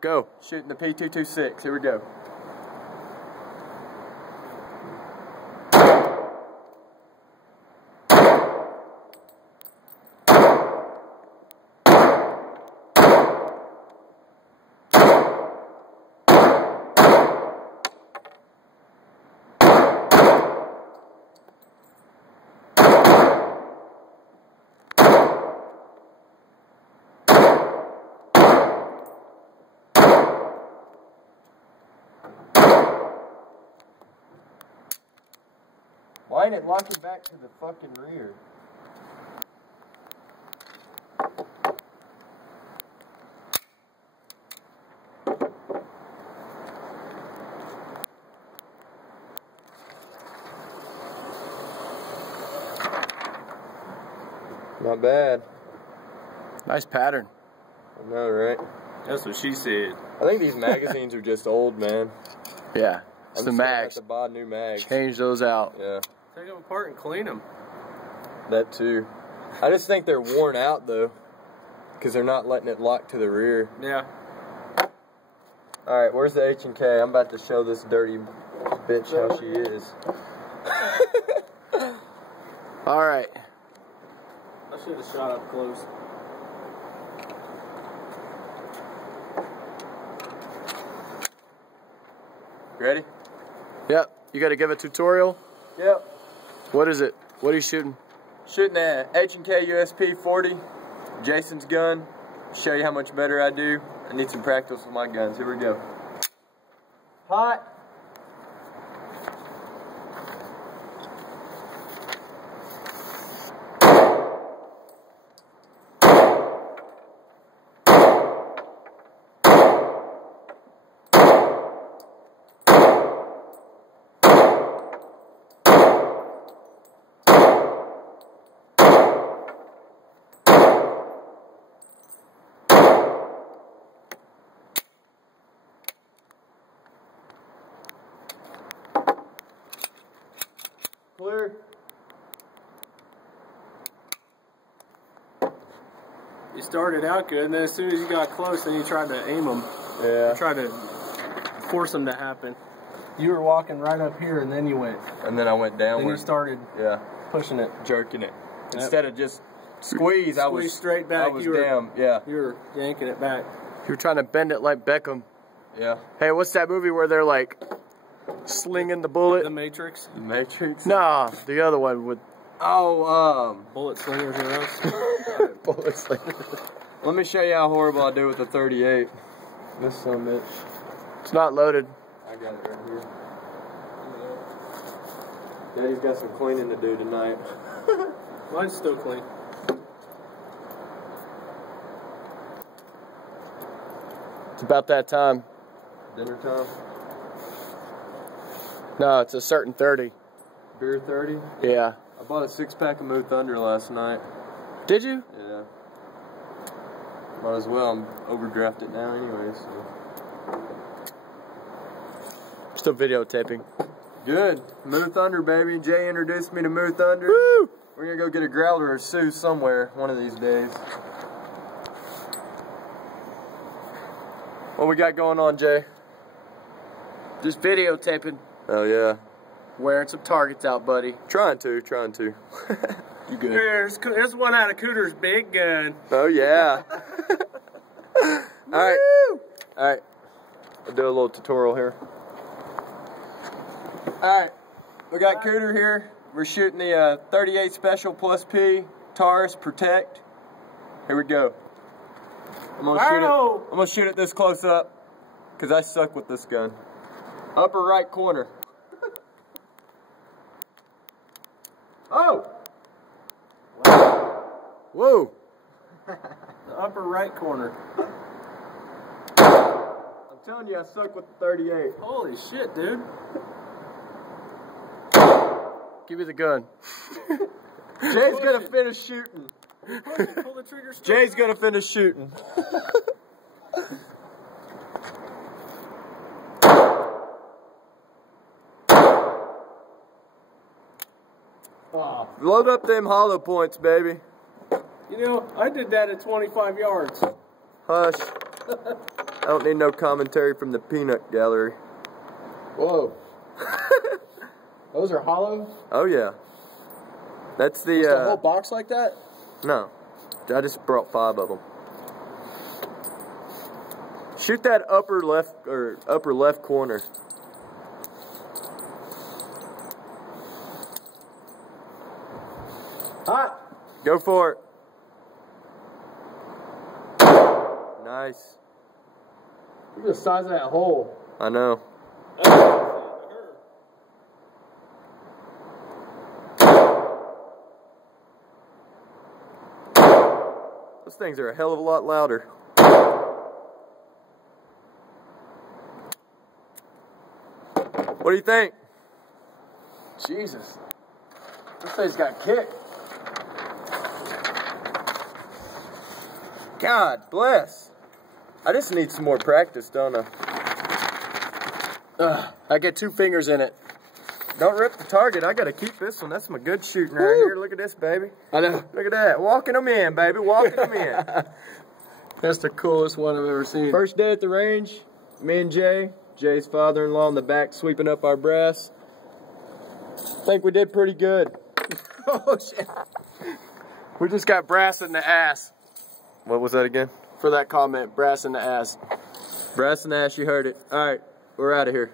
Go. Shooting the P226. Here we go. Why ain't it locking back to the fucking rear? Not bad. Nice pattern. I know, right? That's what she said. I think these magazines are just old, man. Yeah. It's the mags. To buy new mags. Change those out. Yeah. Take them apart and clean them. That too. I just think they're worn out though, because they're not letting it lock to the rear. Yeah. All right, where's the H&K? I'm about to show this dirty bitch how she is. All right. I should have shot up close. Ready? Yep. You got to give a tutorial? Yep. What is it? What are you shooting? Shooting the H&K USP 40, Jason's gun. Show you how much better I do. I need some practice with my guns. Here we go. Hot. Clear. You started out good, and then as soon as you got close, then you tried to aim them. Yeah. You tried to force them to happen. You were walking right up here, and then you went. And then I went downward. Then you started pushing it. Jerking it. Yep. Instead of just squeeze, I was straight back. I was down. Yeah. You were yanking it back. You're trying to bend it like Beckham. Yeah. Hey, what's that movie where they're like slinging the bullet? The Matrix. The Matrix? Nah, the other one with Bullet slingers and us. bullet slingers. Let me show you how horrible I do with the 38. This son of a bitch. It's not loaded. I got it right here. Daddy's got some cleaning to do tonight. Mine's still clean. It's about that time. Dinner time? No, it's a certain 30. Beer 30? Yeah. I bought a 6-pack of Moo Thunder last night. Did you? Yeah. Might as well. I'm overdrafted now anyway, so. Still videotaping. Good. Moo Thunder, baby. Jay introduced me to Moo Thunder. Woo! We're gonna go get a growler or Sioux somewhere one of these days. What we got going on, Jay? Just videotaping. Oh yeah. Wearing some targets out, buddy. Trying to. You good? There's one out of Cooter's big gun. Oh yeah. Alright. Alright. I'll do a little tutorial here. Alright. We got Cooter here. We're shooting the 38 Special Plus P Taurus Protect. Here we go. I'm gonna shoot it this close up, because I suck with this gun. Upper right corner. Oh! Whoa! The upper right corner. I'm telling you, I suck with the 38. Holy shit, dude. Give me the gun. Jay's gonna finish shooting. Pull the trigger straight. Jay's gonna finish shooting. Oh. Load up them hollow points, baby. You know, I did that at 25 yards. Hush. I don't need no commentary from the peanut gallery. Whoa. Those are hollow? Oh yeah. That's the, the whole box like that? No. I just brought 5 of them. Shoot that upper left corner. Hot. Go for it. Nice. Look at the size of that hole. I know. Those things are a hell of a lot louder. What do you think? Jesus. This thing's got kick. God bless. I just need some more practice, don't I? I get 2 fingers in it. Don't rip the target. I gotta keep this one. That's my good shooting right here. Look at this, baby. I know. Look at that. Walking them in, baby. Walking them in. That's the coolest one I've ever seen. First day at the range. Me and Jay's father-in-law in the back sweeping up our brass. Think we did pretty good. Oh, shit. We just got brass in the ass. What was that again? For that comment, brass in the ass. Brass and ass, you heard it. All right, we're out of here.